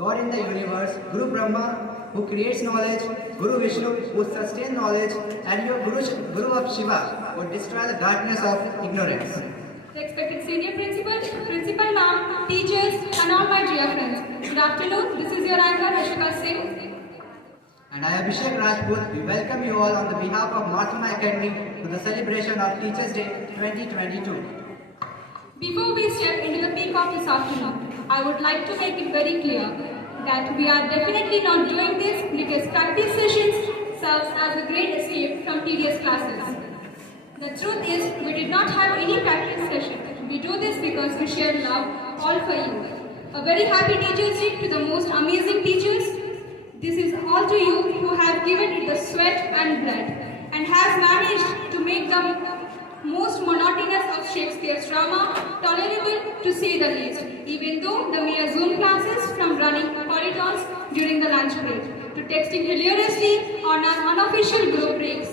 God in the universe, Guru Brahma, who creates knowledge, Guru Vishnu, who sustains knowledge, and your Guru of Shiva, who destroy the darkness of ignorance. Respected senior principal, principal ma'am, teachers, and all my dear friends. Good afternoon. This is your anchor, Rashika Singh. And I, Abhishek Rajput, we welcome you all on the behalf of Mahatma Academy to the celebration of Teachers' Day 2022. Before we step into the peak of this afternoon, I would like to make it very clear that we are definitely not doing this because practice sessions serves as a great escape from tedious classes. The truth is, we did not have any practice session. We do this because we share love all for you. A very happy Teachers' Day to the most amazing teachers. This is all to you who have given it the sweat and blood and has managed to make the most monotonous of Shakespeare's drama tolerable, to say the least, even though the mere Zoom classes, from running corridors during the lunch break to texting hilariously on our unofficial group breaks,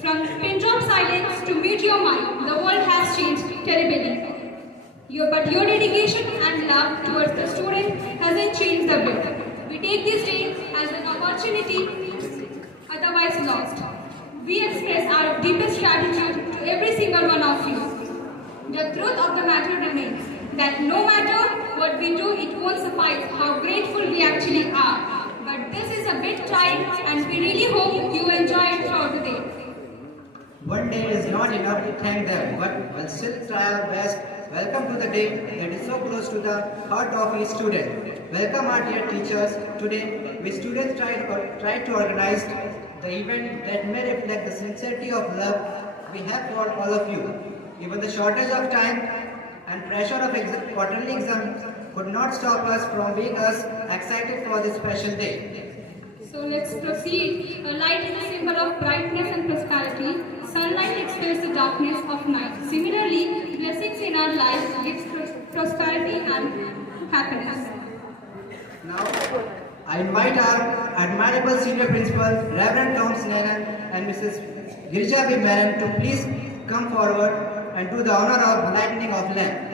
from pin drop silence to mute your mic, the world has changed terribly. But your dedication and love towards the student hasn't changed a bit. We take this day as an opportunity otherwise lost. We express our deepest gratitude to every single one of you. The truth of the matter remains that no matter what we do, it won't suffice how grateful we actually are. But this is a bit tight and we really hope you enjoy it throughout the day. One day is not enough to thank them, but we'll still try our best. Welcome to the day that is so close to the heart of each student. Welcome our dear teachers. Today, we students try to organize the event that may reflect the sincerity of love we have for all of you. Even the shortage of time and pressure of quarterly exams could not stop us from being excited for this special day. So let's proceed. Light is a symbol of brightness and prosperity. Sunlight expels the darkness of night. Similarly, blessings in our lives gives prosperity and happiness. Now, I invite our admirable senior principal, Reverend Tom Snehan and Mrs. Girija B. Menon to please come forward and do the honor of lighting of lamp.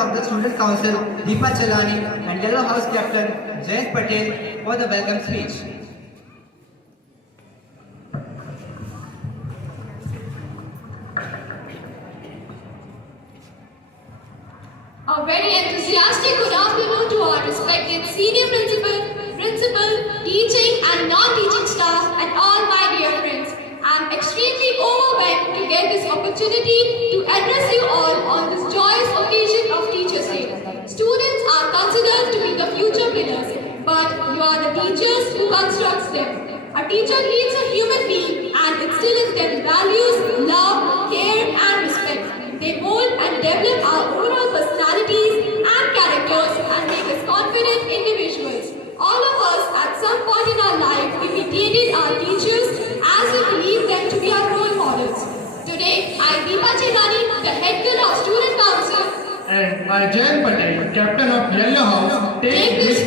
Of the Student Council, Deepa Chalani and Yellow House Captain Jayant Patel for the welcome speech. A very enthusiastic good afternoon to our respected senior principal, teaching and non-teaching staff and all my dear friends. I am extremely overwhelmed to get this opportunity to address you all on this joyous occasion of Teachers' Day. Students are considered to be the future pillars, but you are the teachers who construct them. A teacher leads a human being and instills in them values, love, care and respect. They mold and develop our overall personalities and characters and make us confident individuals. All of us at some point in our life imitated our teachers as we believe them to be our role models. Today, I, Deepa Chelani, the head girl of Student Council, and I, Jayant Patel, captain of Yellow House, take this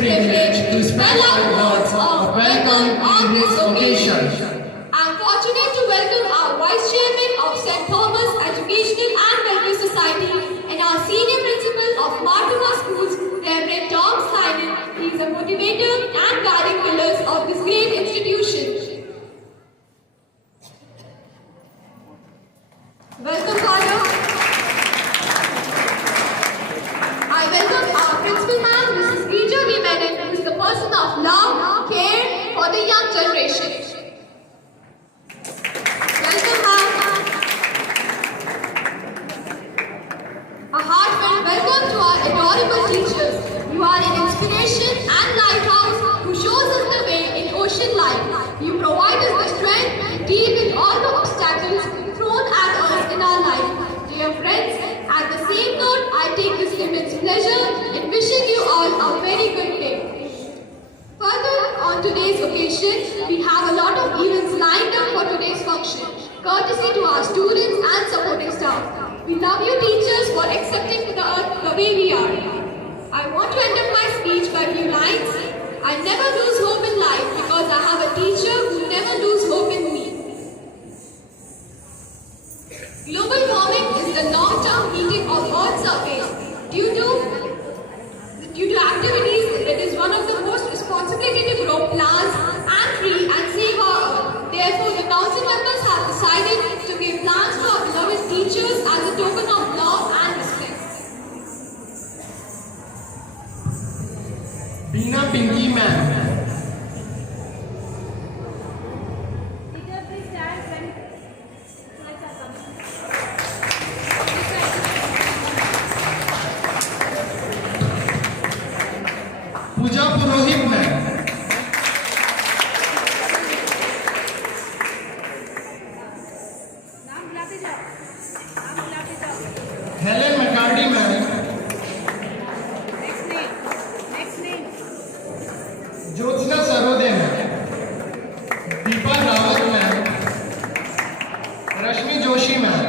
generation. Welcome, ma'am. A heartfelt welcome to our adorable teachers. You are an inspiration and lighthouse who shows us the way in ocean life. You provide us the strength to deal with all the obstacles thrown at us in our life. Dear friends, at the same note, I take this immense pleasure in wishing you all a very good day. Further, on today's occasion, we have a lot of events lined up for today's function, courtesy to our students and supporting staff. We love you teachers for accepting the way we are. I want to end up my speech by a few lines. I never lose hope in life because I have a teacher who never loses hope in me. Global warming is the long-term heating of Earth's surface. Due to activities, it is one of the most responsibility to grow plants and tree and save our Earth. Therefore, the council members have decided to give plants to our beloved teachers as a token of love and respect. Beena Pinky ma'am. Teacher, please stand when lights are coming. Pooja Purohit ma'am. नाम बुलाते जाओ। Helen McCarty ma'am. Next name. Jyotsna Sarode ma'am. Deepa Rawat ma'am. Rashmi Joshi ma'am.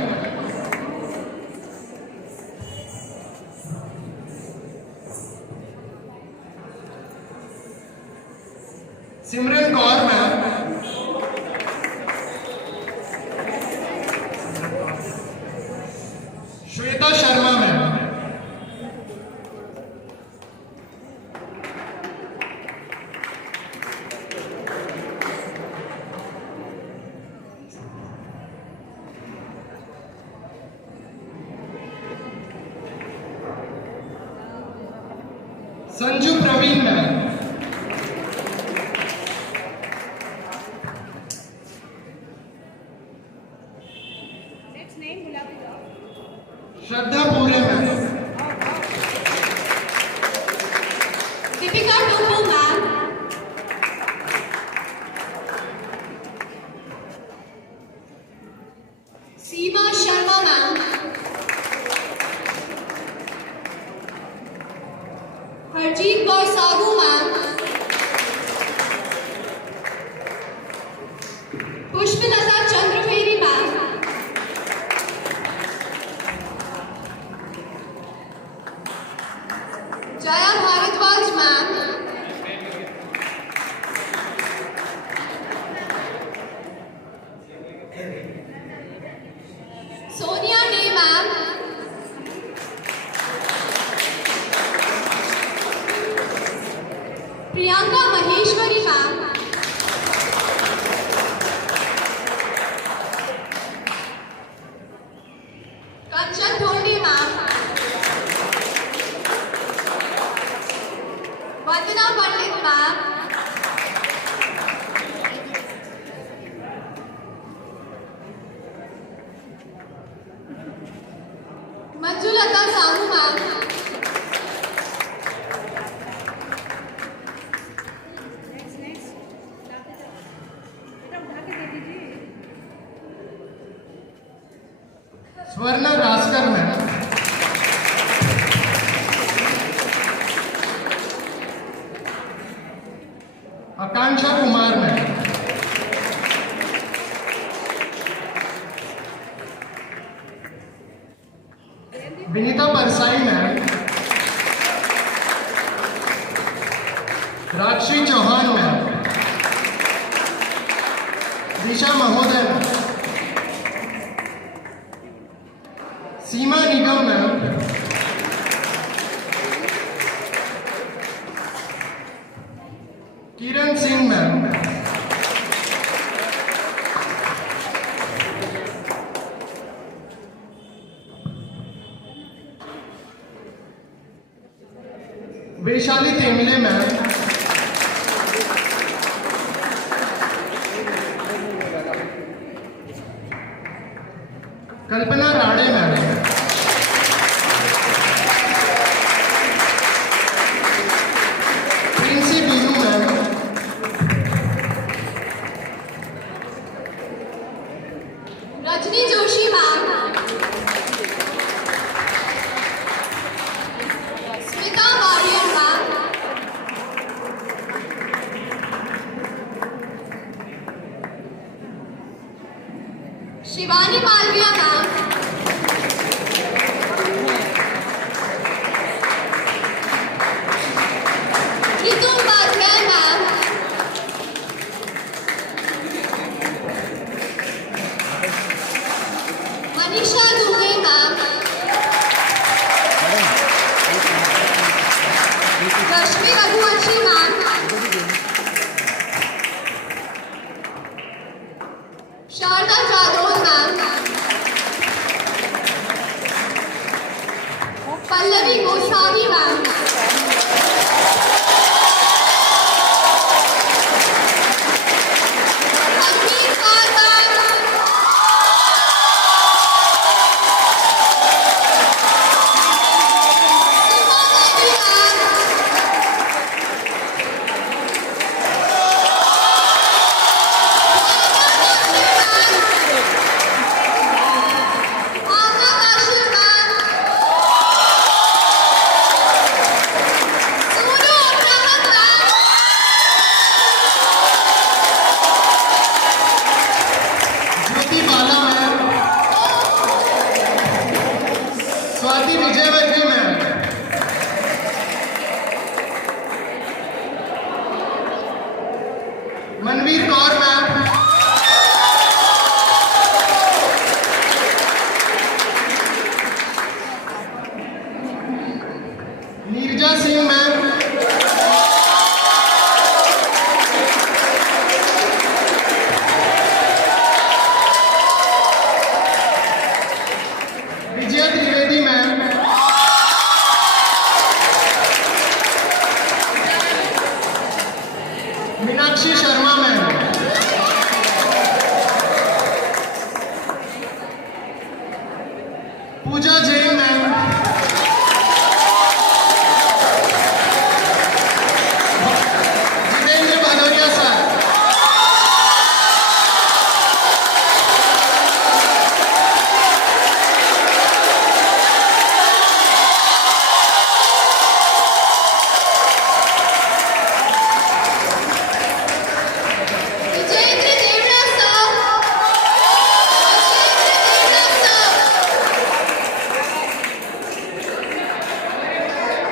Simran Kaur ma'am. Shweta Sharma ma'am. Sanju Praveen ma'am. Next name बुलाते जाओ। Shraddha Pure ma'am. Deepika Topu ma'am. Seema Sharma ma'am. Harjeet Kaur Sagu ma'am. Pushpalata Chandraveri ma'am. Jaya Bharadwaj ma'am. Sonia Day ma'am. Priyanka Maheshwari ma'am. Kanchan Dhonde ma'am. Vandana Pandit ma'am. Manjulata Sahu ma'am. Next बुलाते जाओ। बेटा उठा के दे दीजिए। Swarna Raskar ma'am. Akansha Kumar ma'am. Vinita Parsai ma'am. Rakshi Chauhan ma'am. Disha Mahoday ma'am. Seema Nigam ma'am. Kiran Singh ma'am. Vaishali Temle ma'am. Kalpana Rane ma'am, Princy Binu ma'am, Rajni Joshi ma'am, Smita Warrier ma'am, Shivani Malviya ma'am, Ritu Upadhyay ma'am, Manisha Dubey ma'am, Rashmi Raghuvanshi ma'am, Sharda Jadhav ma'am, Pallavi Gosavi ma'am, Agni Kaur ma'am, Seema Devi ma'am, Asha Kashyap ma'am, Surya Abraham ma'am, Jyoti Bala ma'am, Swati Vijayvargiya ma'am, Manveer Kaur ma'am, Neerja Singh ma'am, Vijaya Trivedi ma'am, Meenakshi Sharma ma'am, Pooja Jain ma'am, Jitendra Bhadoria sir, Vijendra Deora sir,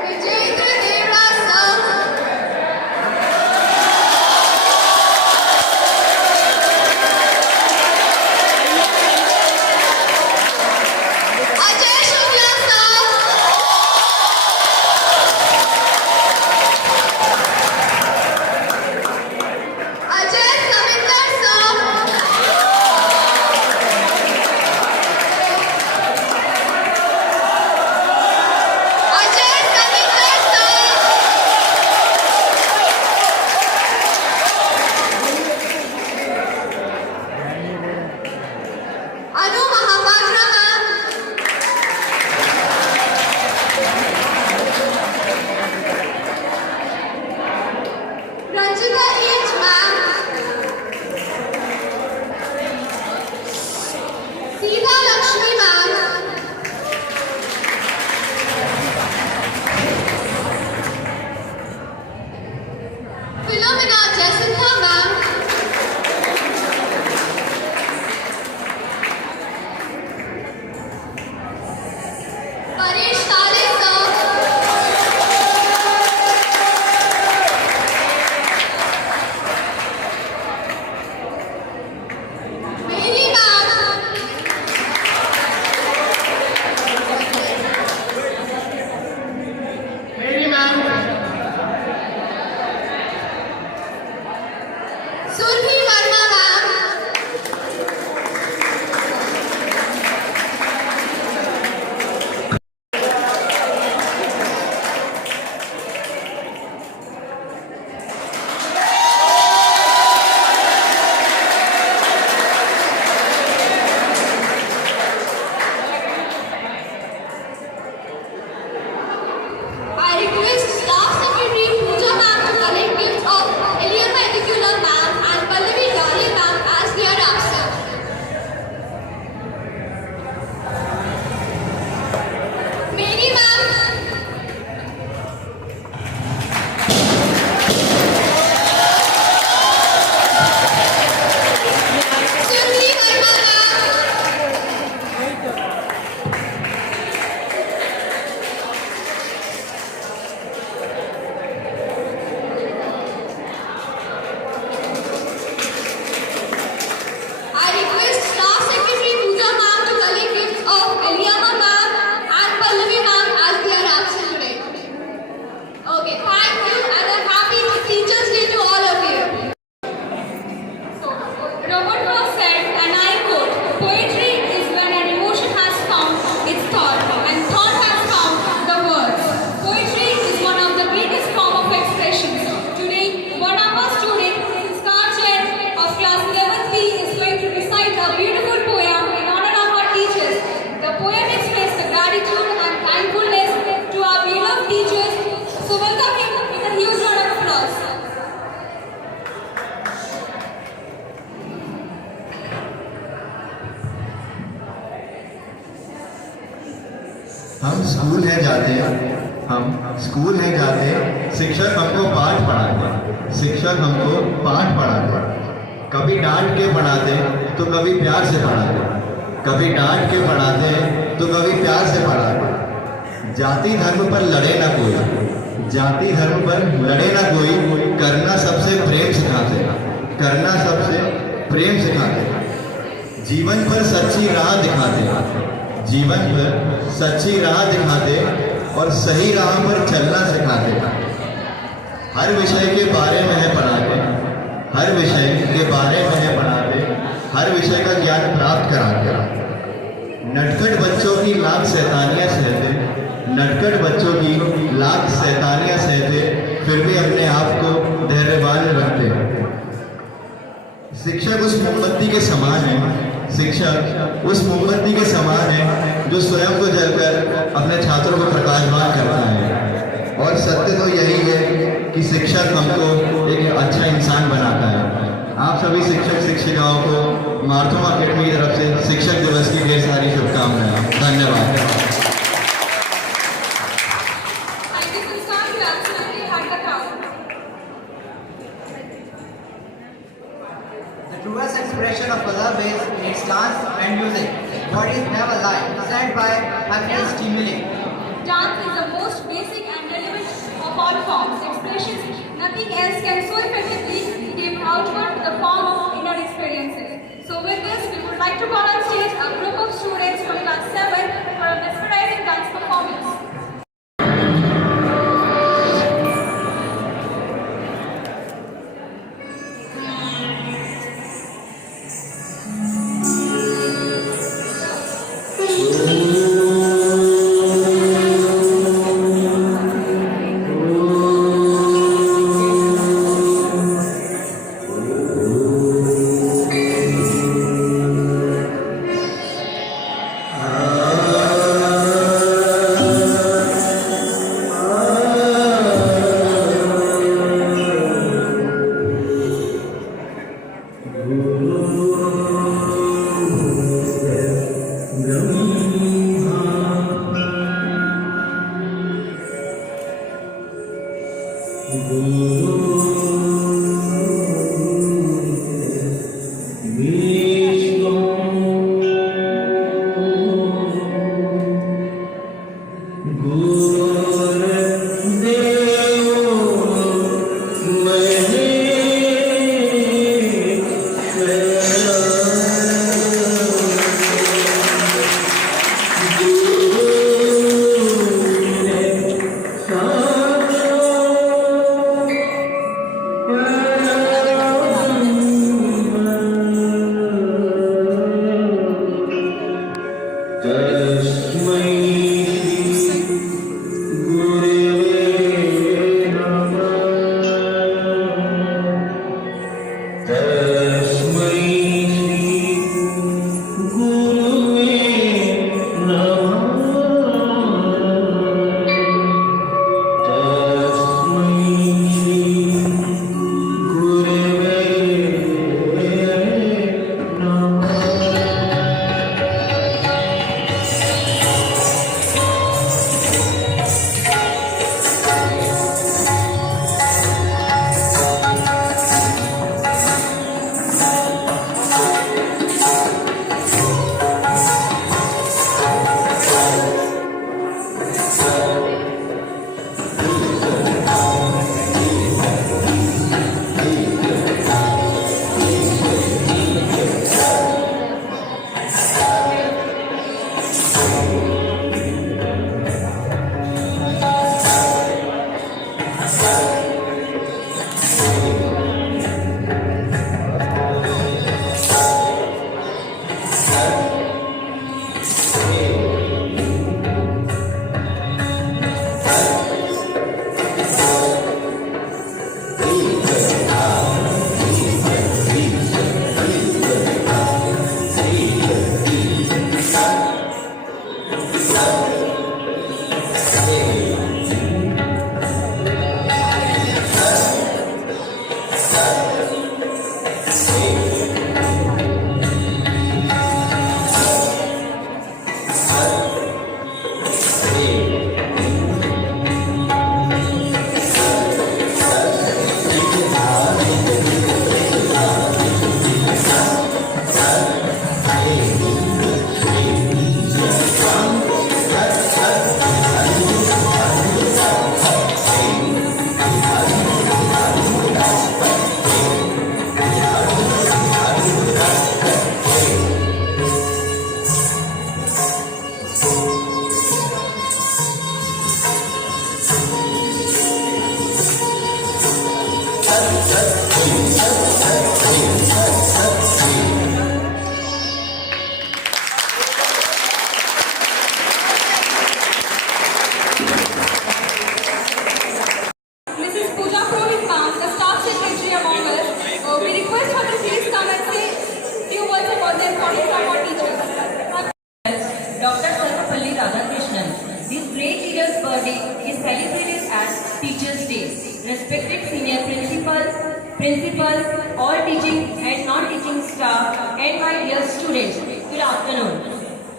Vijendra Deora sir, Ajay Shukla sir, Ajay Savinder sir, Ajay Savinder sir, Anu Mahapatra ma'am, Ranjita H ma'am, Sita Lakshmi ma'am, Philomena Jaisimha ma'am, Paresh Tale sir, Mary ma'am, Mary ma'am, Surbhi Verma ma'am, हम school है जाते, हम school है जाते, शिक्षक हमको पाठ पढ़ाते, शिक्षक हमको पाठ पढ़ाते। कभी डांट के पढ़ाते तो कभी प्यार से पढ़ाते, कभी डांट के पढ़ाते तो कभी प्यार से पढ़ाते। जाति धर्म पर लड़े ना कोई, जाति धर्म पर लड़े ना कोई, करना सबसे प्रेम सिखाते, करना सबसे प्रेम सिखाते। जीवन पर सच्ची राह दिखाते, जीवन पर सच्ची राह दिखाते और सही राह पर चलना सिखाते। हर विषय के बारे में है पढ़ाते, हर विषय के बारे में है पढ़ाते, हर विषय का ज्ञान प्राप्त कराते। नटखट बच्चों की लाख शैतानियाँ सहते, नटखट बच्चों की लाख शैतानियाँ सहते, फिर भी अपने आप को धैर्यवान रखते। शिक्षक उस मोमबत्ती के समान है, शिक्षक उस मोमबत्ती के समान है जो स्वयं को जलकर अपने छात्रों को प्रकाशमान करता है। और सत्य तो यही है कि शिक्षक हमको एक अच्छा इंसान बनाता है। आप सभी शिक्षक शिक्षिकाओं को मार्थोम अकेडमी की तरफ से शिक्षक दिवस की ढेर सारी शुभकामनाएं। धन्यवाद। Thank you, Sultan. You absolutely had the crowd. The truest expression of love is in its dance and music. Bodies never lie, said by happiness stimulate. Dance is the most basic and relevant of all forms. Expressions, nothing else can so effectively give outward the form of inner experiences. So with this, we would like to call on stage a group of students from class 7 for a mesmerizing dance performance.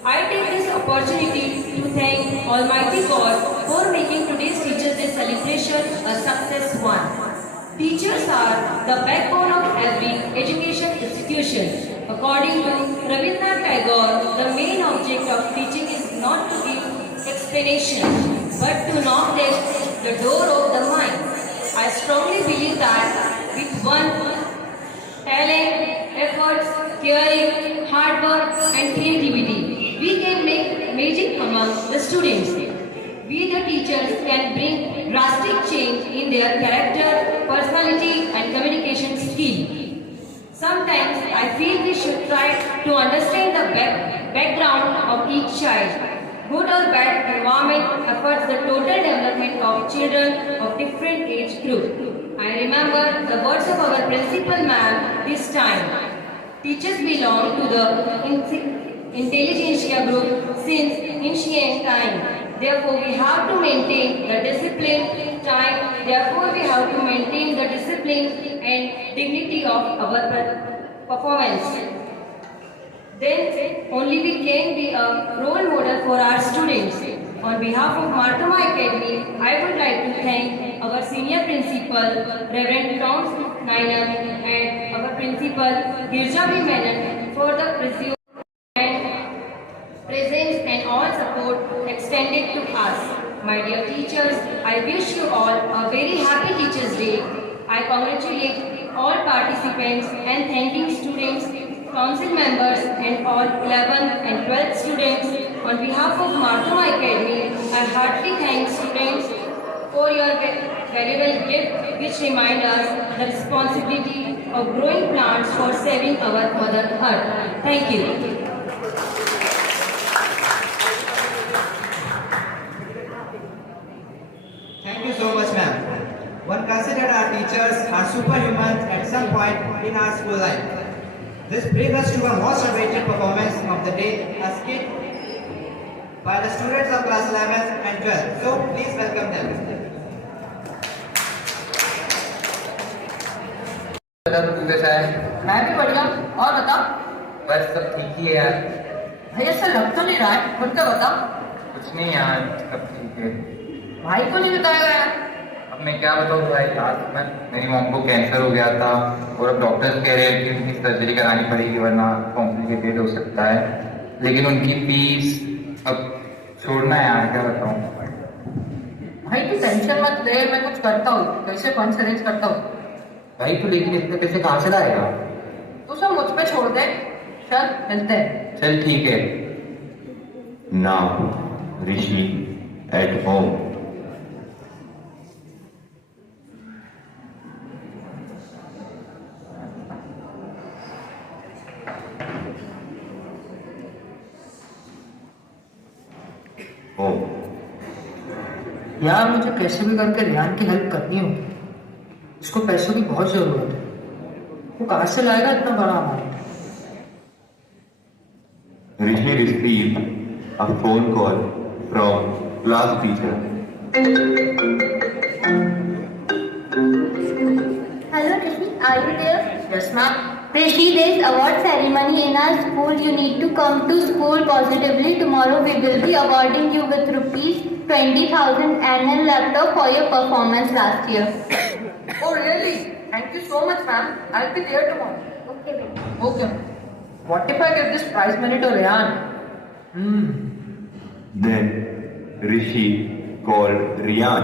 I take this opportunity to thank Almighty God for making today's Teachers' Day celebration a success one. Teachers are the backbone of every education institution. According to Rabindranath Tagore, the main object of teaching is not to give explanation, but to knock at the door of the mind. I strongly believe that with one talent, efforts, caring, hard work and creativity, we can make magic among the students. We the teachers can bring drastic change in their character, personality and communication skill. Sometimes I feel we should try to understand the background of each child. Good or bad environment affects the total development of children of different age group. I remember the words of our principal ma'am this time. Teachers belong to the intelligentsia group since ancient time. Therefore, we have to maintain the discipline time. Therefore, we have to maintain the discipline and dignity of our performance. Then only we can be a role model for our students. On behalf of Marthoma Academy, I would like to thank our senior principal, Reverend Tom Nainer, and our principal, Girja B. Menon, for the presence and all support extended to us. My dear teachers, I wish you all a very happy Teachers' Day. I congratulate all participants and thanking students, council members and all 11th and 12th students. On behalf of Marthoma Academy, I heartily thank students for your valuable gift which remind us the responsibility of growing plants for saving our Mother Earth. Thank you. Thank you so much, ma'am. One considered our teachers are superhumans at some point in our school life. This brings us to a most awaited performance of the day, a skit by the students of class 11 and 12. So please welcome them. तू कैसा है? मैं भी बढ़िया। और बता। बस सब ठीक ही है यार। भाई ऐसा लग तो नहीं रहा है, खुल के बता। कुछ नहीं यार, सब ठीक है। भाई को नहीं बताएगा यार। अब मैं क्या बताऊँ भाई, आज मेरी मॉम को कैंसर हो गया था और अब डॉक्टर्स कह रहे हैं कि उनकी सर्जरी करानी पड़ेगी वरना कॉम्प्लिकेटेड हो सकता है। लेकिन उनकी फीस अब छोड़ना है यार, क्या बताऊँ। भाई तू टेंशन मत ले, मैं कुछ करता हूँ, कैसे फंड्स अरेंज करता हूँ। भाई तो लेकिन इतने पैसे कहाँ से लाएगा? तू सब मुझ पे छोड़ दे, चल मिलते हैं। चल ठीक है। Now, Rishi at home. Home. यार मुझे कैसे भी करके रियान की हेल्प करनी होगी। उसको पैसों की बहुत जरूरत है। वो कहाँ से लाएगा इतना बड़ा amount? Rishi received a phone call from class teacher. Hello Rishi, are you there? Yes ma'am. Rishi, there is award ceremony in our school. You need to come to school positively. Tomorrow we will be awarding you with rupees 20,000 and a laptop for your performance last year. Oh really? Thank you so much ma'am. I'll be there tomorrow. Okay, baby. Okay. What if I give this prize money to Riyan? Then Rishi called Riyan.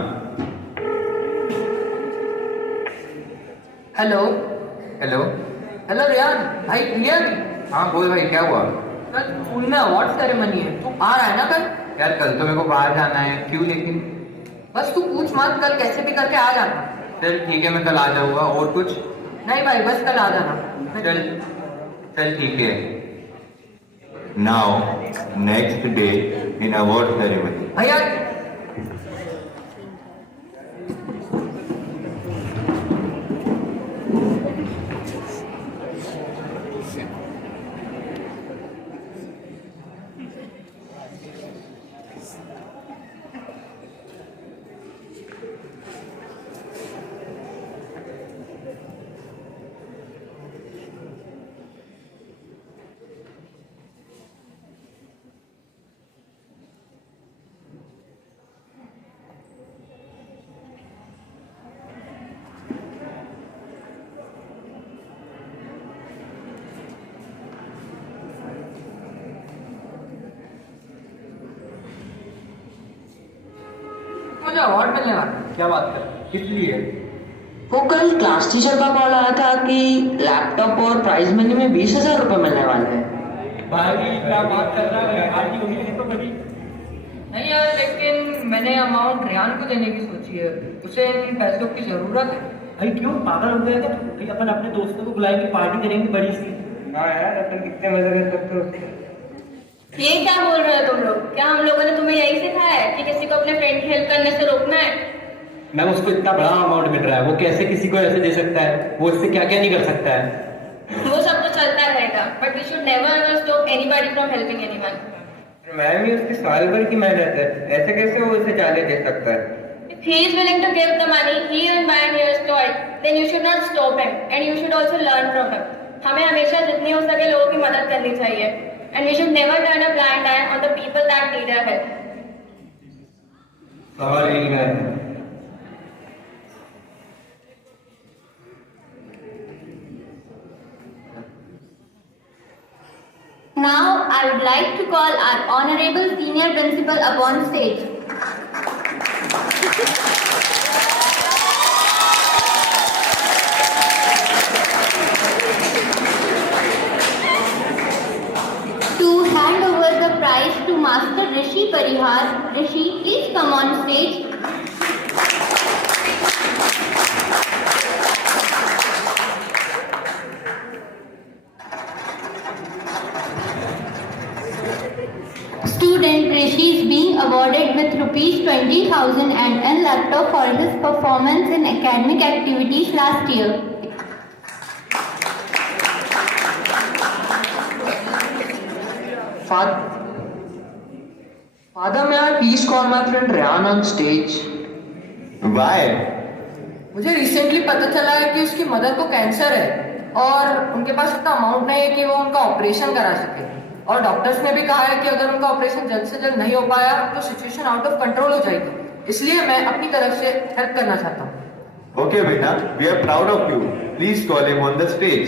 Hello hello. Hello Riyan, भाई रियान। हाँ बोल भाई, क्या हुआ? कल school में award ceremony है, तू आ रहा है ना कल? यार कल तो मेरे को बाहर जाना है। क्यों लेकिन? बस तू पूछ मत, कल कैसे भी करके आ जाना। चल ठीक है, मैं कल आ जाऊंगा। और कुछ? नहीं भाई, बस कल आ जाना। चल चल ठीक है। Now, next day in award ceremony. भैया अवार्ड मिलने वाला है। क्या बात कर, किस लिए? वो कल क्लास टीचर का कॉल आया था कि लैपटॉप और प्राइज मनी में 20,000 रुपए मिलने वाले हैं। भाई क्या बात कर रहा है, आज की उम्मीद है तो कभी नहीं यार, लेकिन मैंने अमाउंट रेहान को देने की सोची है, उसे इन पैसों की जरूरत है। भाई क्यों, पागल हो गया क्या? भाई अपन अपने दोस्तों को बुलाएंगे, पार्टी करेंगे बड़ी सी। हाँ यार, अपन कितने मजे कर सकते हो। ये क्या बोल रहे हो तुम लोग? क्या हम लोगों ने तुम्हें यही सिखाया है कि किसी को अपने फ्रेंड की हेल्प करने से रोकना है? मैम, उसको इतना बड़ा अमाउंट मिल रहा है, वो कैसे किसी को ऐसे दे सकता है? वो इससे क्या क्या नहीं कर सकता है। वो सब तो चलता रहेगा, but we should never ever stop anybody from helping anyone. Ma'am, ये उसकी साल भर की मेहनत है, ऐसे कैसे वो उसे चाले दे सकता है? If he is willing to give the money he and buy his toy, then you should not stop him and you should also learn from him. हमें हमेशा जितनी हो सके लोगों की मदद करनी चाहिए and we should never turn a blind eye on the people that need our help. Sorry ma'am. Now I would like to call our honorable senior principal upon stage. To hand over the prize to Master Rishi Parihar. Rishi, please come on stage. Student Rishi is being awarded with rupees 20,000 and a laptop for his performance in academic activities last year. Father, may I please call my friend Rehan on stage? Why? मुझे recently पता चला है कि उसकी mother को cancer है और उनके पास इतना अमाउंट नहीं है कि वो उनका ऑपरेशन करा सके, और डॉक्टर्स ने भी कहा है कि अगर उनका ऑपरेशन जल्द से जल्द नहीं हो पाया तो सिचुएशन आउट ऑफ कंट्रोल हो जाएगी, इसलिए मैं अपनी तरफ से हेल्प करना चाहता हूँ। Okay, beta, we are proud of you. Please call him on the stage.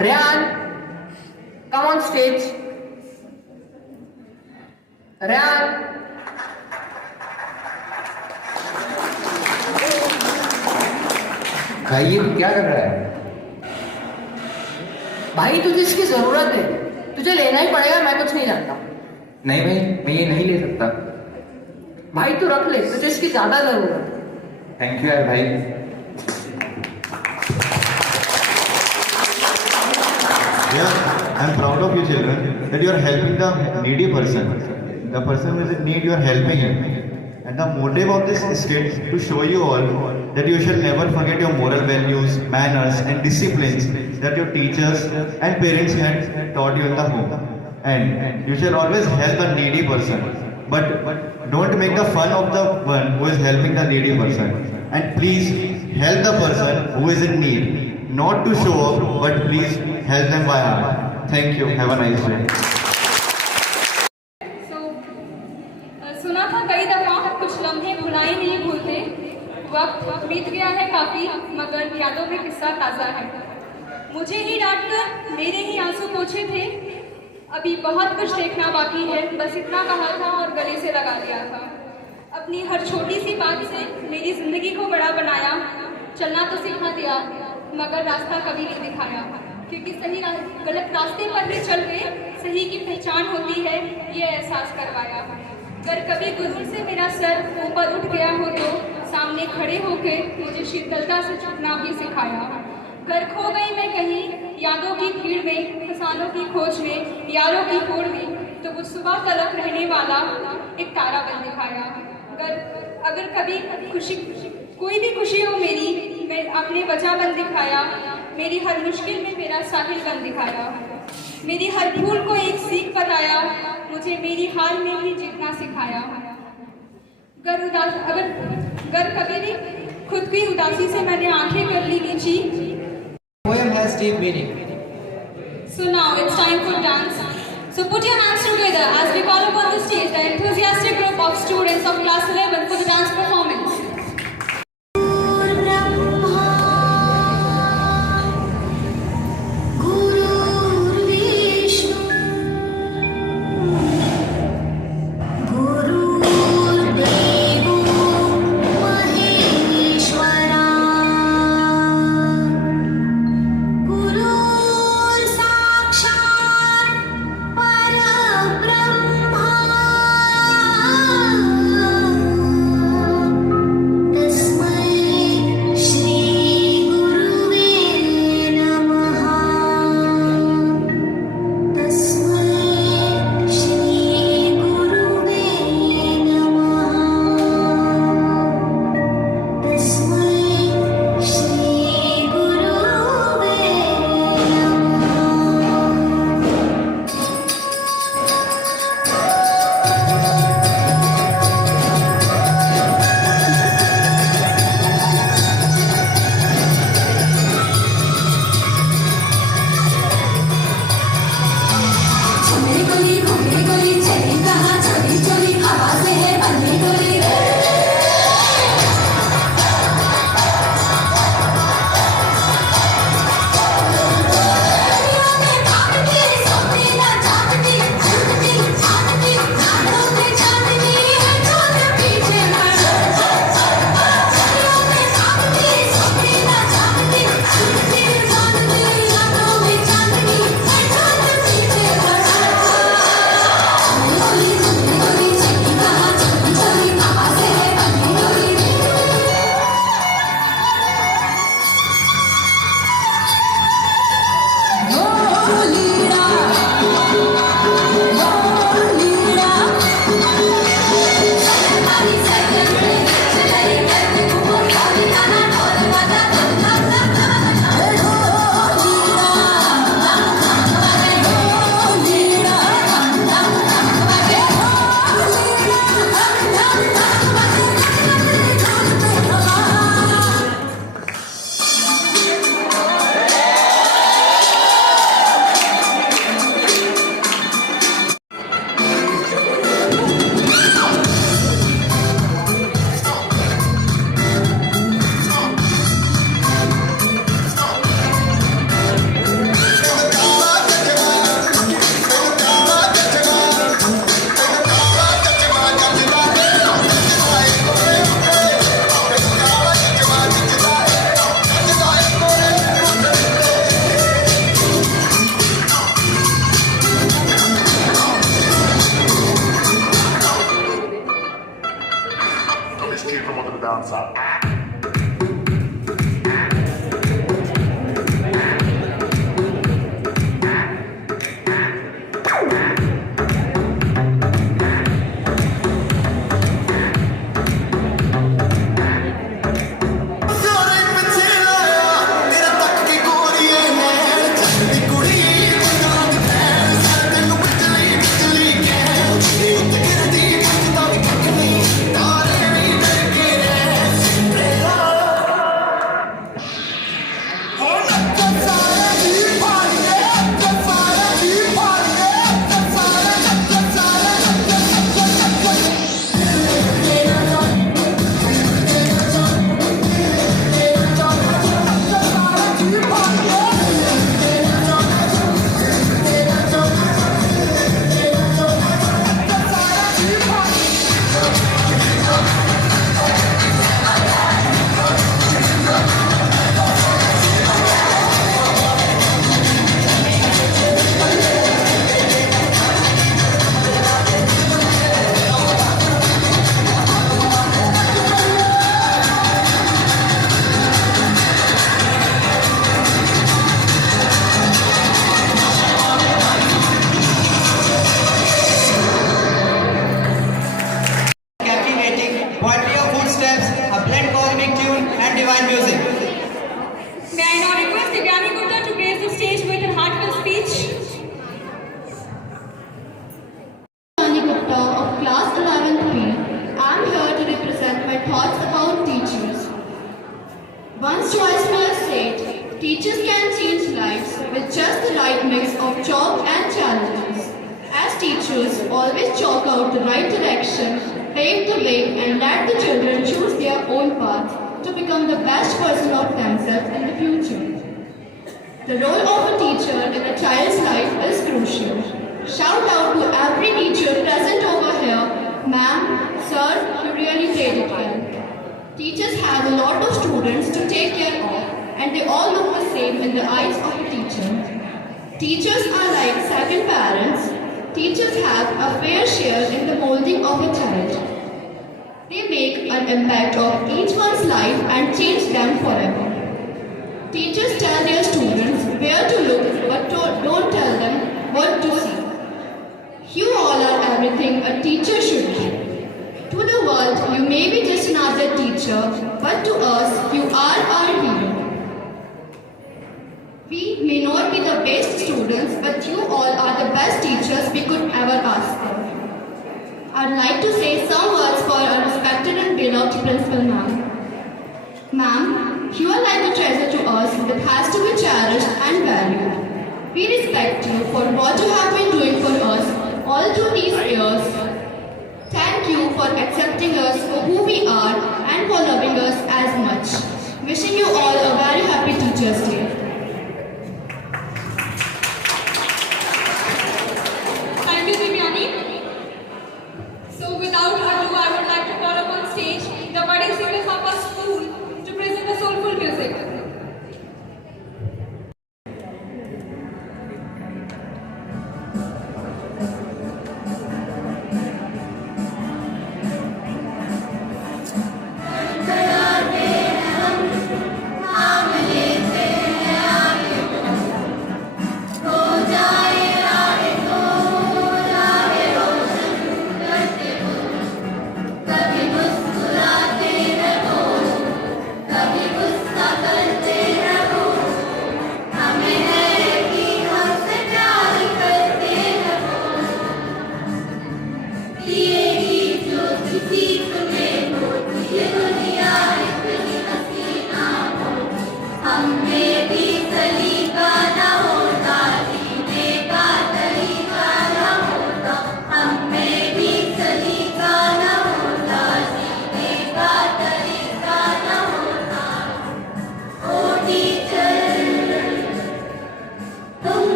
Rehan, come on stage. Rehan, भाई ये क्या कर रहा है? भाई तुझे इसकी जरूरत है, तुझे लेना ही पड़ेगा, मैं कुछ नहीं जानता। नहीं भाई, मैं ये नहीं ले सकता। भाई तू रख ले, तुझे इसकी ज्यादा जरूरत है। थैंक यू यार भाई। Yeah, I'm proud of you children that you are helping the needy person. The person who is in need, you are helping him. And the motive of this is to show you all that you shall never forget your moral values, manners and disciplines that your teachers and parents had taught you in the home. And you shall always help the needy person. But don't make the fun of the one who is helping the needy person. And please help the person who is in need. Not to show off, but please help them by heart. Thank you. Have a nice day. सुना था कई दफा कुछ लम्हे भुलाए नहीं भूलते। वक्त बीत गया है काफी, मगर यादों में किस्सा ताजा है। मुझे ही डांटकर मेरे ही आंसू पोंछे थे। अभी बहुत कुछ देखना बाकी है, बस इतना कहा था और गले से लगा लिया था। अपनी हर छोटी सी बात से मेरी जिंदगी को बड़ा बनाया। चलना तो सिखा दिया, मगर रास्ता कभी नहीं दिखाया, क्योंकि सही गलत रास्ते पर भी चल के सही की पहचान होती है, ये एहसास करवाया। अगर कभी गुरूर से मेरा सर ऊपर उठ गया हो तो सामने खड़े होकर मुझे शीतलता से झुकना भी सिखाया। घर खो गई मैं कहीं यादों की भीड़ में, फसानों की खोज में, यारों की होड़ में, तो वो सुबह तलक रहने वाला एक तारा बन दिखाया। अगर कभी कोई भी खुशी हो मेरी, मैं अपने वजह बन दिखाया। मेरी हर मुश्किल में मेरा साहिल बन दिखाया। मेरी हर भूल को एक सीख बताया, मुझे मेरी हार में ही जीतना सिखाया। अगर कभी भी खुद की उदासी से मैंने आंखें कर ली नीची। Poem has deep meaning. So now it's time for dance. So put your hands together as we call upon the stage the enthusiastic group of students of class 11 for the dance performance. Guru chalk and challenges. As teachers, always chalk out the right direction, pave the way, and let the children choose their own path to become the best version of themselves in the future. The role of a teacher in a child's life is crucial. Shout out to every teacher present over here. Ma'am, sir, you really played it well. Teachers have a lot of students to take care of, and they all look the same in the eyes of a teacher. Teachers are like second parents. Teachers have a fair share in the molding of a child. They make an impact of each one's life and change them forever. Teachers tell their students where to look, but don't tell them what to see. You all are everything a teacher should be. To the world, you may be just another teacher, but to us, you are our hero. We may not be the best students, but you all are the best teachers we could ever ask for. I'd like to say some words for our respected and beloved Principal Ma'am. Ma'am, you are like a treasure to us that has to be cherished and valued. We respect you for what you have been doing for us all through these years. Thank you for accepting us for who we are and for loving us as much. Wishing you all a very happy Teachers' Day. Thank you, Divyani. So without ado, I would like to call up on stage the budding singers of our school to present the soulful music.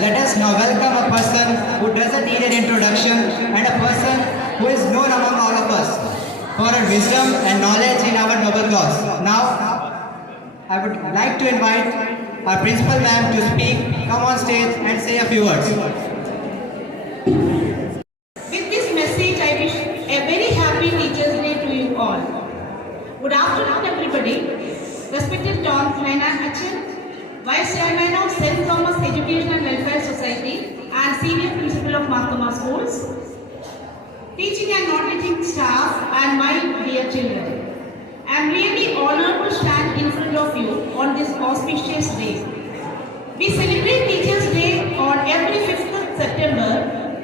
Let us now welcome a person who doesn't need an introduction and a person who is known among all of us for her wisdom and knowledge in our noble cause. Now, I would like to invite our principal ma'am to speak, come on stage and say a few words. With this message, I wish a very happy Teachers' Day to you all. Good afternoon, everybody. Respected Tom Naina Achin, Vice Chairman of St. Thomas Education and Welfare Society and Senior Principal of Marthoma Schools, teaching and non-teaching staff, and my dear children. I am really honored to stand in front of you on this auspicious day. We celebrate Teachers' Day on every 5th of September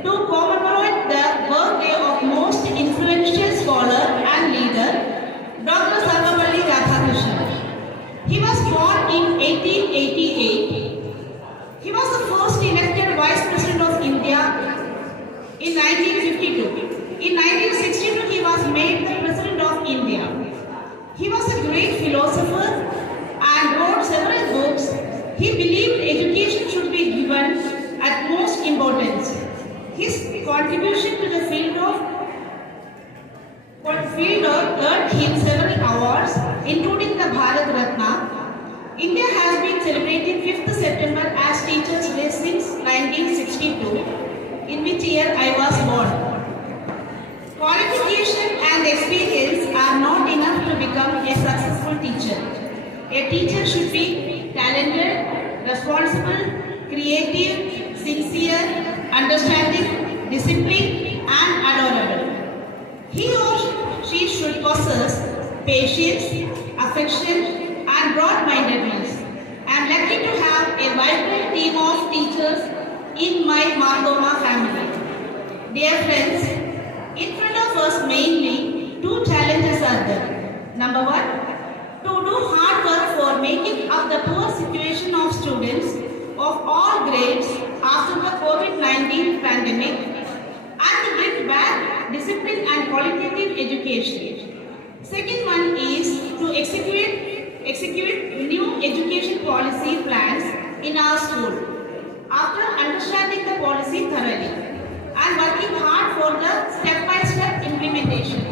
to commemorate the birthday of most influential scholar and leader, Dr. Sarvapalli Radhakrishnan. He was born in 1888. He was the first elected Vice President of India in 1952. In 1962, he was made the President of India. He was a great philosopher and wrote several books. He believed education should be given at most importance. His contribution to the field earned him several awards, including the Bharat Ratna. India has been celebrating 5th September as Teachers' Day since 1962, in which year I was born. Qualification and experience are not enough to become a successful teacher. A teacher should be talented, responsible, creative, sincere, understanding, disciplined, and adorable. He or she should possess patience, affection, and broad-mindedness. I am lucky to have a vibrant team of teachers in my Marthoma family. Dear friends, in front of us mainly two challenges are there. Number one, to do hard work for making up the poor situation of students of all grades after the COVID-19 pandemic and to bring back discipline and qualitative education. Second one is to execute new education policy plans in our school after understanding the policy thoroughly and working hard for the step-by-step implementation.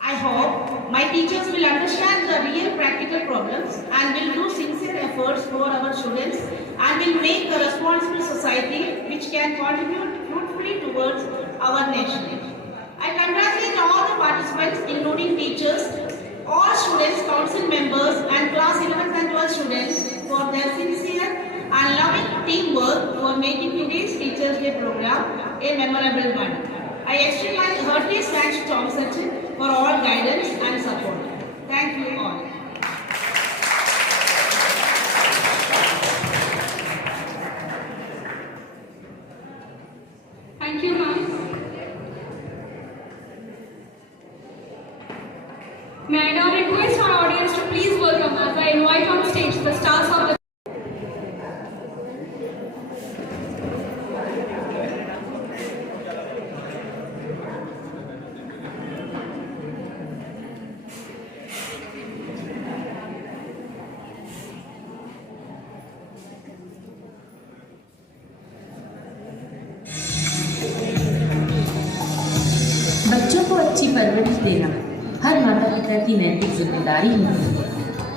I hope my teachers will understand the real practical problems and will do sincere efforts for our students and will make a responsible society which can contribute fruitfully towards our nation. I congratulate all the participants, including teachers, all students, council members, and class 11th and 12th students for their sincere and loving teamwork for making today's Teachers' Day program a memorable one. I extend my hearty thanks to Tom Sachin for all guidance and support. Thank you all. Thank you, ma'am. May I now request our audience to please welcome as I invite on stage the stars of the बच्चों को अच्छी परवरिश देना हर माता पिता की नैतिक जिम्मेदारी होती है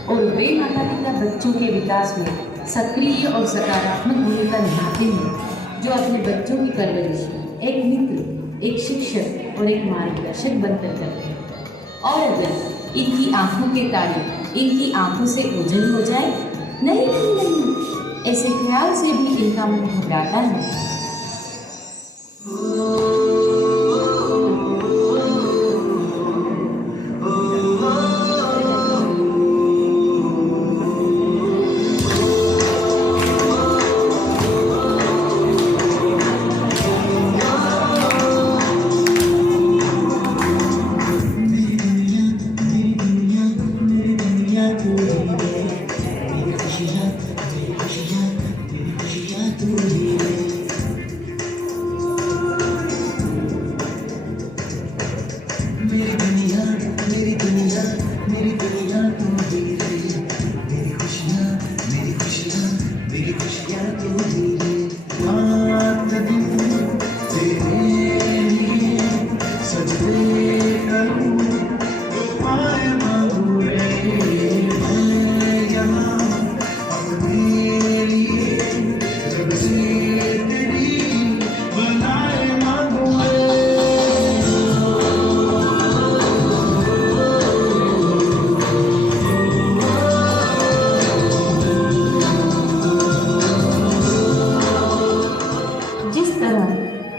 और वे माता पिता बच्चों के विकास में सक्रिय और सकारात्मक भूमिका निभाते हैं जो अपने बच्चों की परवरिश एक मित्र, एक शिक्षक और एक मार्गदर्शक बनकर करते हैं। और अगर इनकी आंखों के तारे इनकी आंखों से ओझल हो जाए, नहीं नहीं नहीं, ऐसे ख्याल से भी इनका मन घबराता है।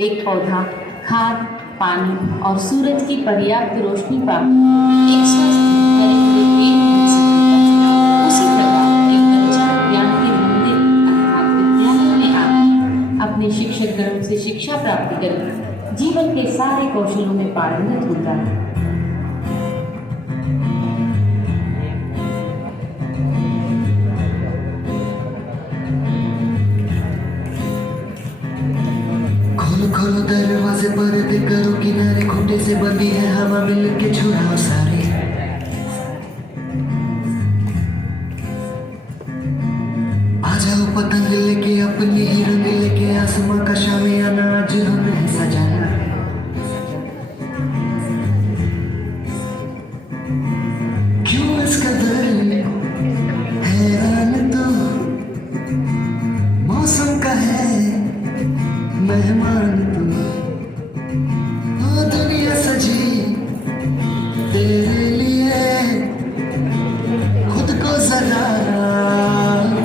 एक पौधा खाद, पानी और सूरज की पर्याप्त रोशनी पाकर एक स्वस्थ भरे हुए पेड़ बन सकेगा। उसी प्रकार एक बच्चा ज्ञान के मंदिर अर्थात विद्यालय में आकर अपने शिक्षक गणों से शिक्षा प्राप्ति कर जीवन के सारे कौशलों में पारंगत होता है। खोलो दरवाजे पर्दे करो किनारे, खूंटे से बंदी है हवा मिल के छुड़ाओ सारे। आ जाओ पतंग लेके अपनी ही रंग लेके, आसमां का शामियाना आज हमें सजाना। क्यों इस कदर हैरान तो मौसम का है मेहमान तुम, ओ दुनिया सजी तेरे लिए, खुद को जरा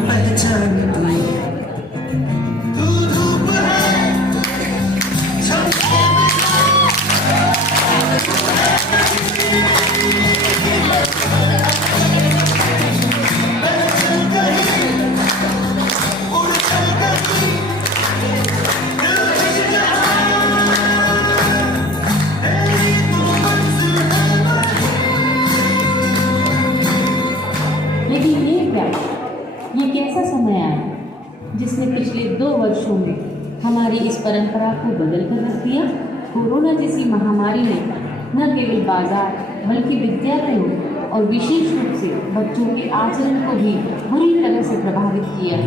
पहचान तू धूप है ये कैसा समय आया जिसने पिछले 2 वर्षों में हमारी इस परंपरा को बदल कर रख दिया। कोरोना जैसी महामारी ने न केवल बाजार बल्कि विद्यालयों और विशेष रूप से बच्चों के आचरण को भी बुरी तरह से प्रभावित किया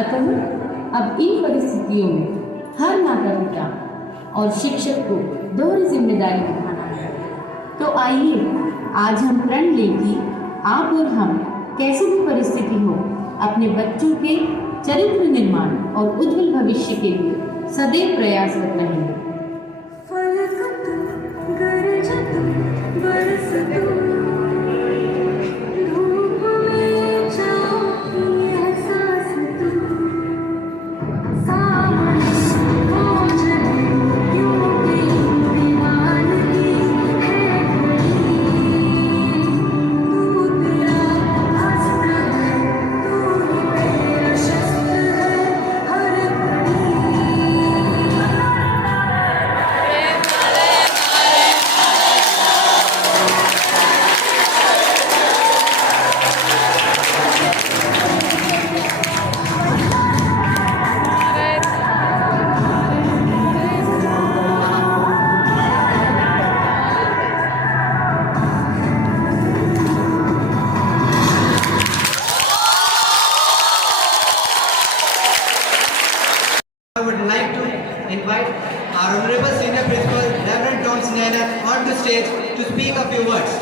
अतः अब इन परिस्थितियों में हर माता पिता और शिक्षक को दोहरी जिम्मेदारी निभाना है। तो आइए आज हम प्रण लें कि आप और हम कैसी भी परिस्थिति हो अपने बच्चों के चरित्र निर्माण और उज्जवल भविष्य के लिए सदैव प्रयासरत रहेंगे। I would like to invite our Honorable Senior Principal, Reverend Tom Sneller, on the stage to speak a few words.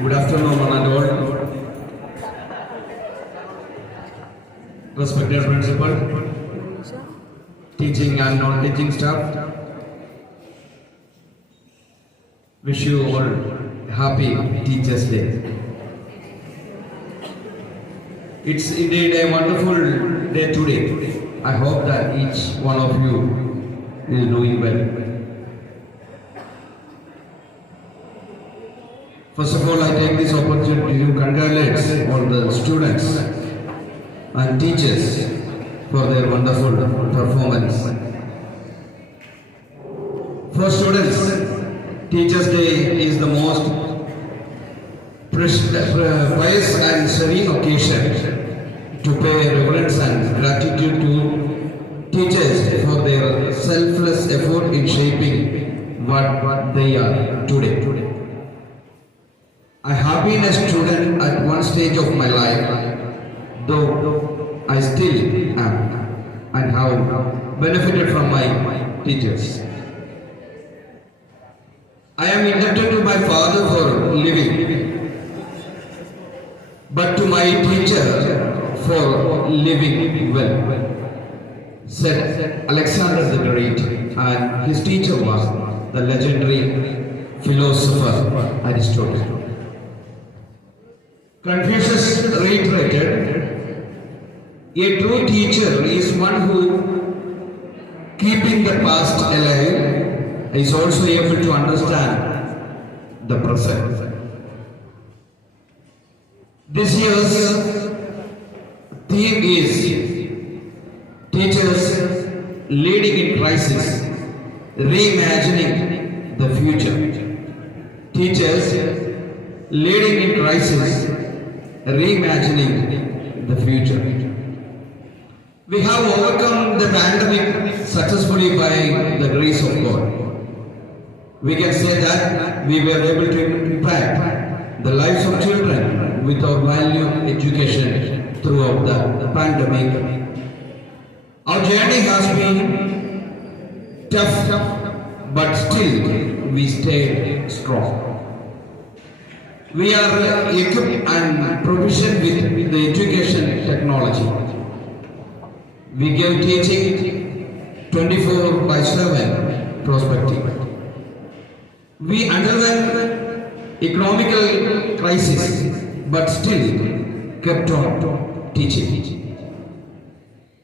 Good afternoon, one and all. Respected Principal, teaching and non-teaching staff, wish you all happy Teachers' Day. It's indeed a wonderful day today. I hope that each one of you is doing well. First of all, I take this opportunity to congratulate all the students and teachers for their wonderful performance. For students, Teachers' Day is the most pious and serene occasion to pay reverence and gratitude to teachers for their selfless effort in shaping what they are today. I have been a student at one stage of my life, though I still am, and have benefited from my teachers. I am indebted to my father for living, but to my teacher for living well, said Alexander the Great, and his teacher was the legendary philosopher Aristotle. Confucius reiterated, a true teacher is one who, keeping the past alive, is also able to understand the present. This year's theme is Teachers Leading in Crisis, Reimagining the Future. Teachers Leading in Crisis, Reimagining the Future. We have overcome the pandemic successfully by the grace of God. We can say that we were able to impact the lives of children with our value education throughout the pandemic. Our journey has been tough, but still we stayed strong. We are equipped and provisioned with the education technology. We give teaching 24/7 perspective. We underwent economical crisis, but still kept on teaching.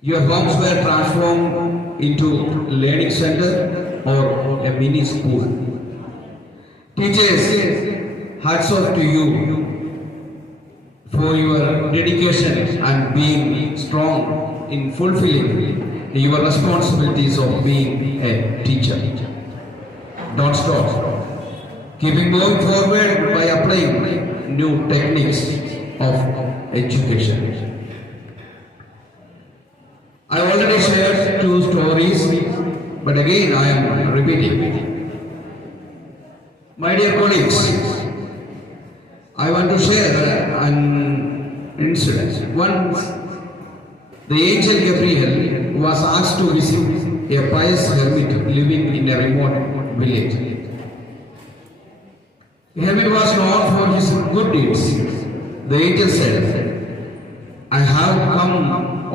Your homes were transformed into learning center or a mini school. Teachers, hats off to you for your dedication and being strong in fulfilling your responsibilities of being a teacher. Don't stop. Keeping going forward by applying new techniques of education. I already shared 2 stories, but again I am repeating. My dear colleagues, I want to share an incident. Once, the angel Gabriel was asked to visit a pious hermit living in a remote village. The hermit was known for his good deeds. The angel said, I have come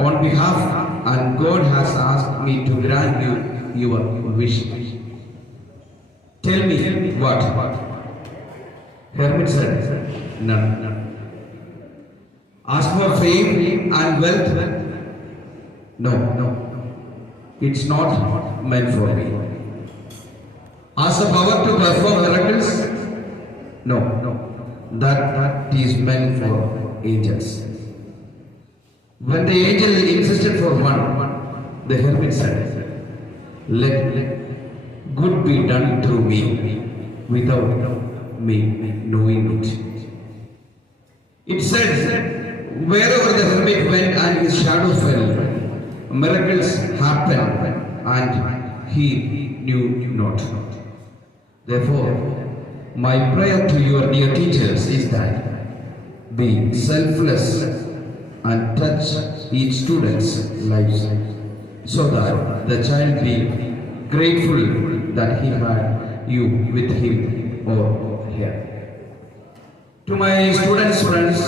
on behalf and God has asked me to grant you your wish. Tell me what? Hermit said, none. Ask for fame and wealth? No. It's not meant for me. Ask the power to perform miracles? No. That is meant for angels. When the angel insisted for one, the hermit said, let good be done through me without me knowing it. It said, wherever the hermit went and his shadow fell, miracles happened and he knew not. Therefore, my prayer to your dear teachers is that be selfless and touch each student's lives so that the child be grateful that he had you with him or her. To my students' friends,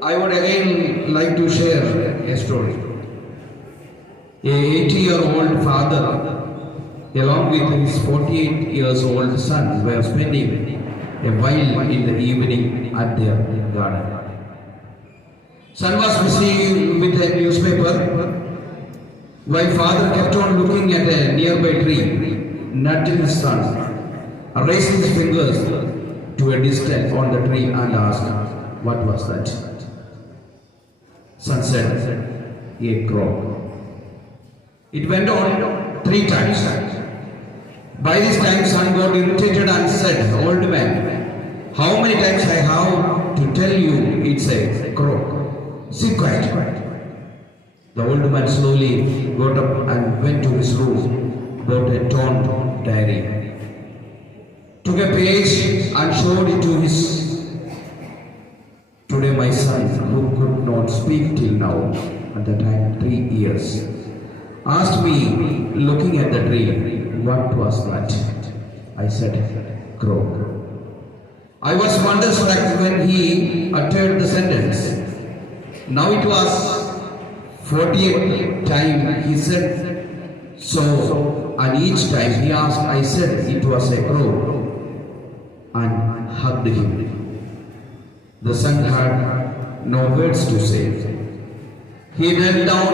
I would again like to share a story. A 80-year-old father, along with his 48-year-old son, were spending a while in the evening at their garden. Son was busy with a newspaper, while father kept on looking at a nearby tree, nudging his son, raising his fingers to a distance on the tree and asked, "What was that?" Son said, "A crow." It went on 3 times. By this time, son got irritated and said, "Old man, how many times I have to tell you it's a crow? Sit quiet." The old man slowly got up and went to his room, bought a torn diary, took a page and showed it to his today my son, who could not speak till now, at the time 3 years, asked me, looking at the tree, "What was that?" I said, "Crow." I was wonderstruck when he uttered the sentence. Now it was 48th time he said so, and each time he asked, I said it was a crow, and hugged him. The son had no words to say. He knelt down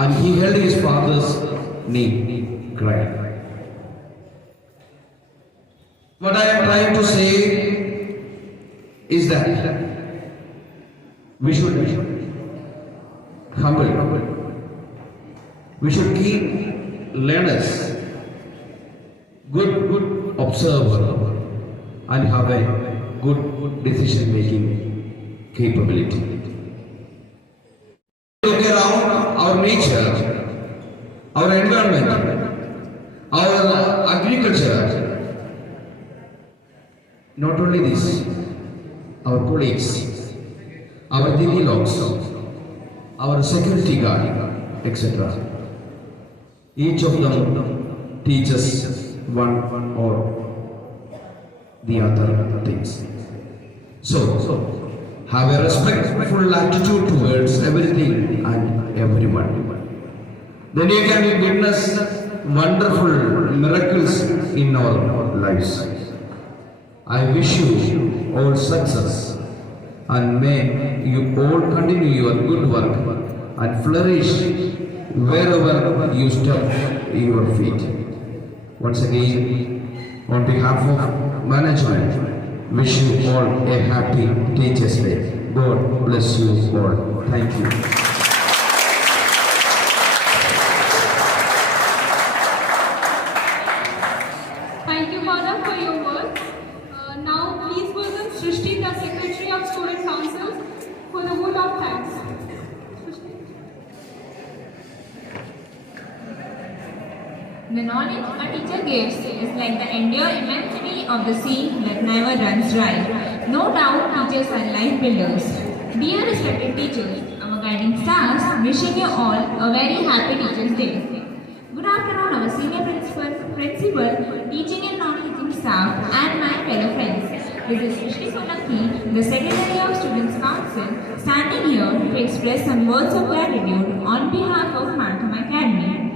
and he held his father's knee, crying. What I am trying to say is that we should be humble. We should keep learners, good observer, and have a good decision-making capability. Look around our nature, our environment, our agriculture. Not only this, our colleagues, our daily logs, our security guard, etc. Each of them teaches one or the other things. So, have a respectful attitude towards everything and everyone. Then you can witness wonderful miracles in our lives. I wish you all success, and may you all continue your good work and flourish wherever you step your feet. Once again, on behalf of management, wish you all a happy Teachers' Day. God bless you all. Thank you. Thank you, Madam, for your words. Now, please welcome Srishti, the Secretary of Student Council, for the vote of thanks. The knowledge a teacher gives is like the enduring immensity of the sea that never runs dry. No doubt, teachers are life builders. Dear respected teachers, our guiding stars, wishing you all a very happy Teachers' Day. Good afternoon, our senior principal, teaching and non-teaching staff, and my fellow friends. This is Srishti Sonakhi, the Secretary of Students' Council, standing here to express some words of gratitude on behalf of Martham Academy.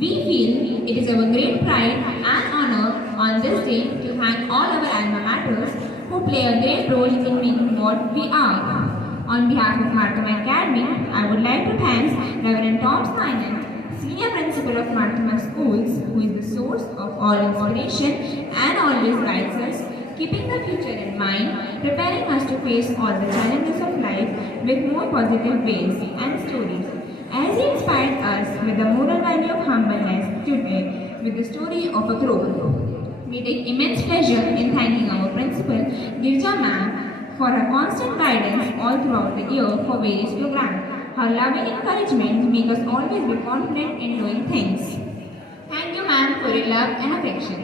We feel it is our great pride and honor on this day to thank all our alma maters who play a great role in making what we are. On behalf of Martham Academy, I would like to thank Reverend Tom Snyder, Senior Principal of Martham Schools, who is the source of all inspiration and always guides us, keeping the future in mind, preparing us to face all the challenges of life with more positive ways and stories. As he inspired us with the moral value of humbleness today with the story of a crow. We take immense pleasure in thanking our principal, Girja ma'am, for her constant guidance all throughout the year for various programs. Her loving encouragement makes us always be confident in doing things. Thank you ma'am for your love and affection.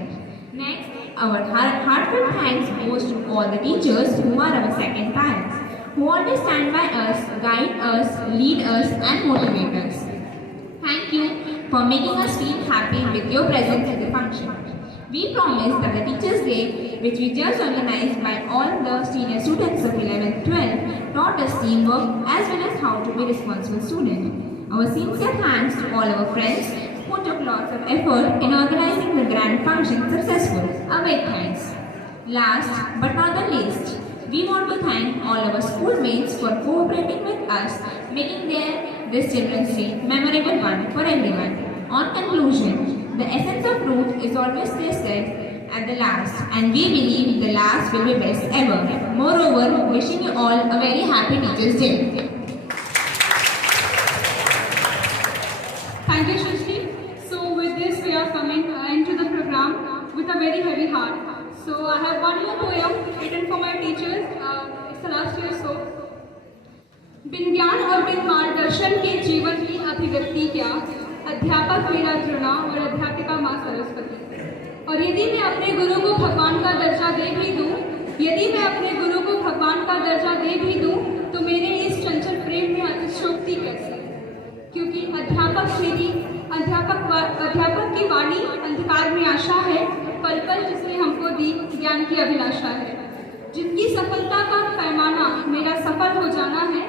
Next, our heartfelt thanks goes to all the teachers who are our second parents, who always stand by us, guide us, lead us and motivate us. Thank you for making us feel happy with your presence at the function. We promise that the Teachers' Day, which we just organized by all the senior students of 11th, 12th, taught us teamwork as well as how to be responsible student. Our sincere thanks to all our friends who took lots of effort in organizing the grand function successful. A big thanks. Last but not the least, we want to thank all our schoolmates for cooperating with us, making this Children's Day memorable one for everyone. On conclusion, the essence of truth is always tested at the last, and we believe the last will be best ever. Moreover, wishing you all a very happy Teachers' Day. Thank you, Shrishti. So with this, we are coming into the program with a very heavy heart. So I have one more poem written for my teachers. It's the last year, so. बिन ज्ञान और बिन मार्गदर्शन के जीवन की अभिव्यक्ति क्या, अध्यापक मेरा द्रोणा और अध्यापिका माँ सरस्वती। और यदि मैं अपने गुरु को भगवान का दर्जा दे भी दूँ, यदि मैं अपने गुरु को भगवान का दर्जा दे भी दूँ, तो मेरे इस चंचल प्रेम में अतिशयोक्ति कैसी? क्योंकि अध्यापक की वाणी अंधकार में आशा है, पल पल जिसने हमको दी ज्ञान की अभिलाषा है। जिनकी सफलता का पैमाना मेरा सफल हो जाना है,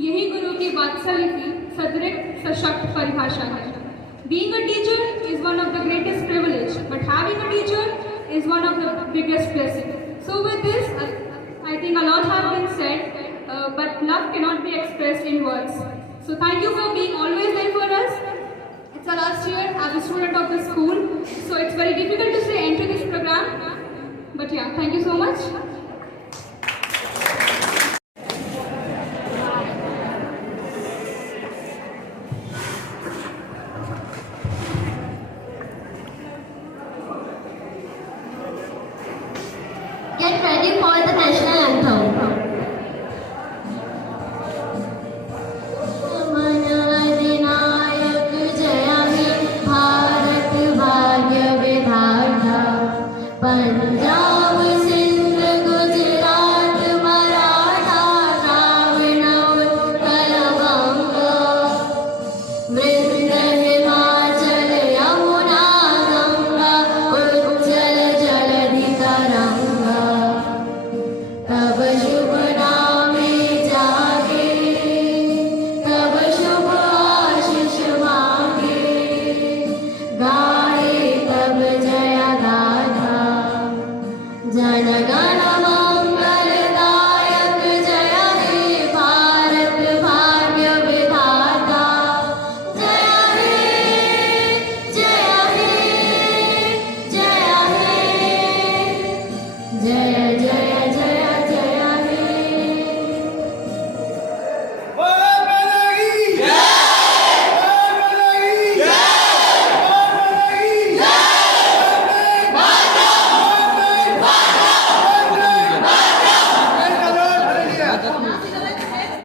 यही गुरु की वात्सल्य की सदृढ़ सशक्त परिभाषा है। Being a teacher is one of the greatest privilege, but having a teacher is one of the biggest blessing. So with this, I think a lot have been said, but love cannot be expressed in words. So thank you for being always there for us. It's our last year as a student of the school, so it's very difficult to say end to this program. But yeah, thank you so much.